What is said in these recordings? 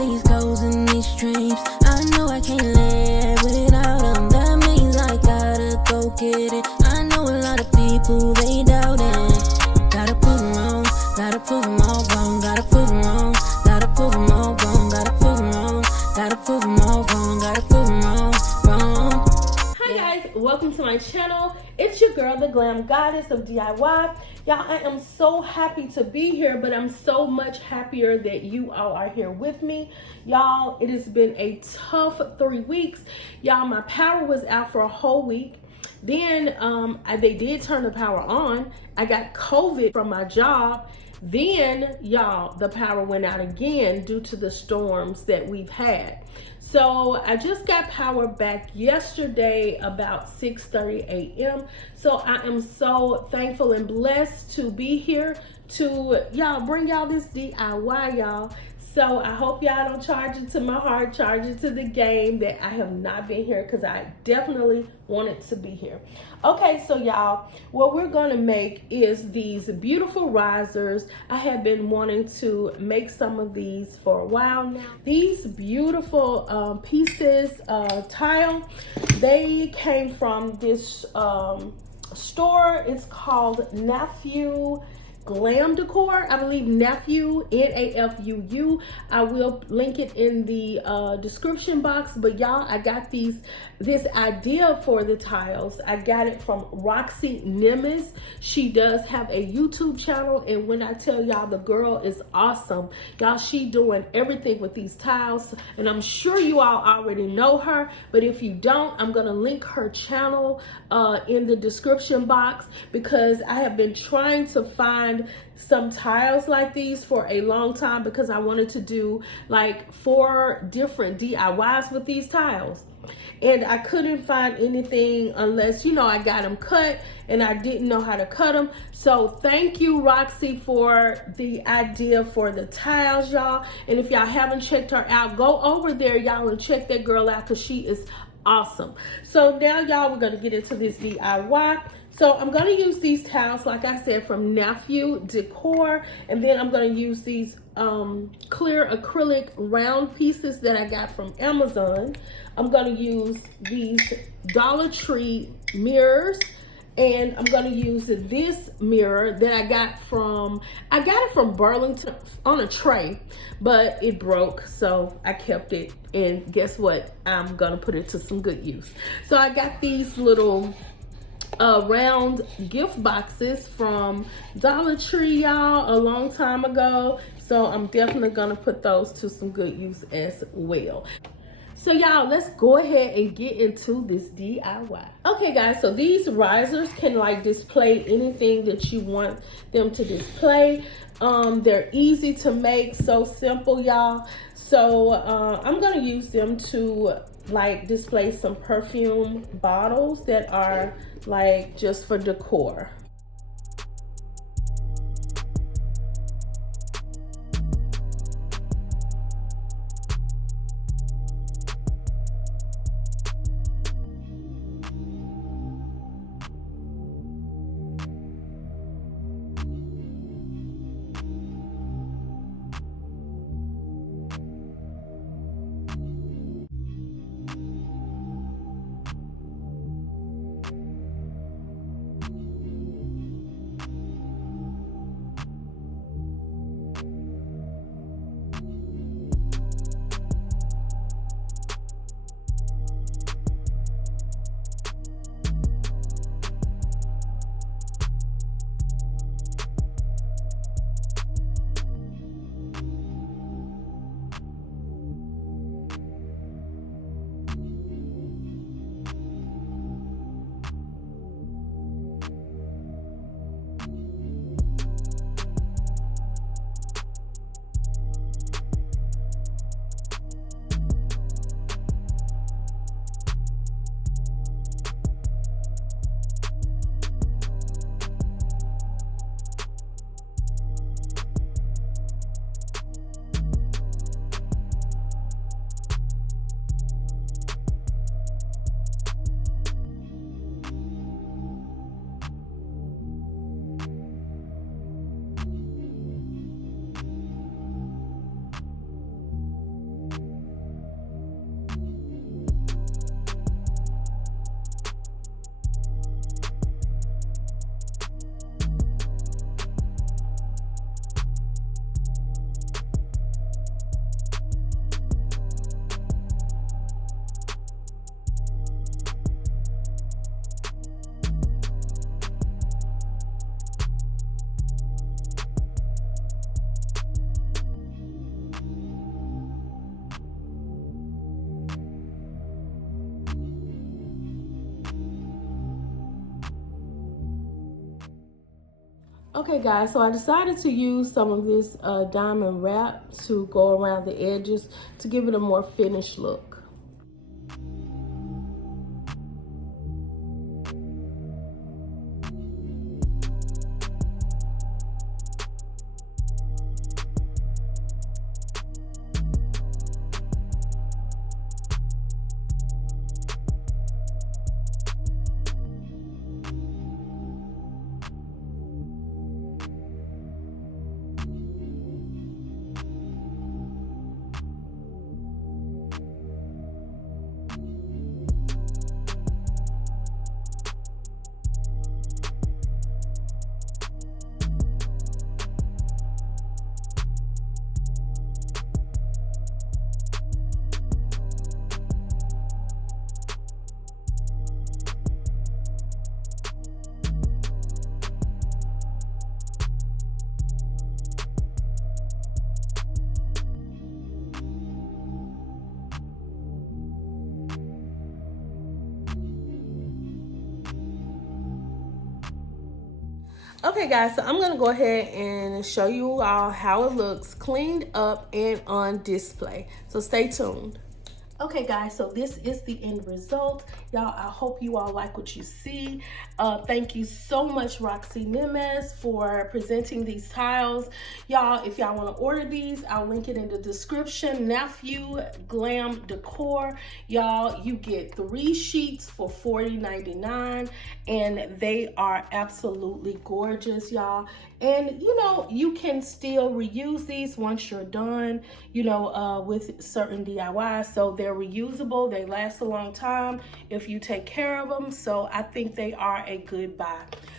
these goals and these dreams. I know I can't live without them. That means I gotta go get it. I know a lot of people, they doubt it. Gotta prove them wrong, gotta prove them all wrong. Gotta prove them wrong, gotta prove them all wrong. Gotta prove them wrong, gotta prove them all wrong. Gotta prove them wrong, wrong. Hi guys, welcome to my channel. It's your girl, the Glam Goddess of DIY. Y'all, I am so happy to be here, but I'm so much happier that you all are here with me. Y'all, it has been a tough 3 weeks. Y'all, my power was out for a whole week. Then they did turn the power on. I got COVID from my job. Then, y'all, the power went out again due to the storms that we've had. So I just got power back yesterday about 6:30 a.m. So I am so thankful and blessed to be here to bring y'all this DIY, y'all. So I hope y'all don't charge it to my heart, charge it to the game that I have not been here, because I definitely wanted to be here. Okay, so y'all, what we're gonna make is these beautiful risers. I have been wanting to make some of these for a while now. These beautiful pieces of tile, they came from this store. It's called Nephew Glam Decor, I believe. Nephew, N-A-F-U-U. I will link it in the description box. But y'all, I got this idea for the tiles. I got it from Roxy Nimes. She does have a YouTube channel, and when I tell y'all, the girl is awesome. Y'all, she doing everything with these tiles, and I'm sure you all already know her, but if you don't, I'm gonna link her channel in the description box, because I have been trying to find some tiles like these for a long time, because I wanted to do like 4 different DIYs with these tiles, and I couldn't find anything unless, you know, I got them cut, and I didn't know how to cut them. So thank you, Roxy, for the idea for the tiles, y'all. And if y'all haven't checked her out, go over there, y'all, and check that girl out, because she is awesome. So now, y'all, we're gonna get into this DIY. So I'm gonna use these towels, like I said, from Nephew Decor, and then I'm gonna use these clear acrylic round pieces that I got from Amazon. I'm gonna use these Dollartree mirrors, and I'm gonna use this mirror that I got it from Burlington on a tray, but it broke, so I kept it. And guess what? I'm gonna put it to some good use. So I got these little round gift boxes from Dollar Tree, y'all, a long time ago. So I'm definitely gonna put those to some good use as well. So y'all, let's go ahead and get into this DIY. Okay guys, so these risers can like display anything that you want them to display. They're easy to make, so simple, y'all. So I'm gonna use them to like display some perfume bottles that are like just for decor. Okay guys, so I decided to use some of this diamond wrap to go around the edges to give it a more finished look. Okay guys, so I'm gonna go ahead and show you all how it looks cleaned up and on display. So stay tuned. Okay guys, so this is the end result. Y'all, I hope you all like what you see. Thank you so much, Roxy Nemes, for presenting these tiles. Y'all, if y'all want to order these, I'll link it in the description. Nephew Glam Decor. Y'all, you get 3 sheets for $40.99, and they are absolutely gorgeous, y'all. And you know, you can still reuse these once you're done, you know, with certain DIYs. So they're reusable, they last a long time if you take care of them. So I think they are a good buy.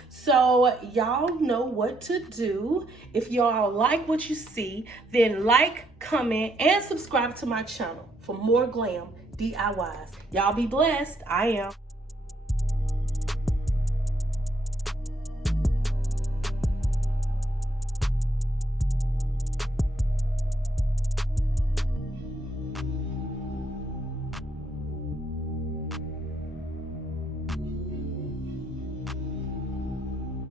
So y'all know what to do. If y'all like what you see, then like, comment, and subscribe to my channel for more glam DIYs. Y'all be blessed. I am.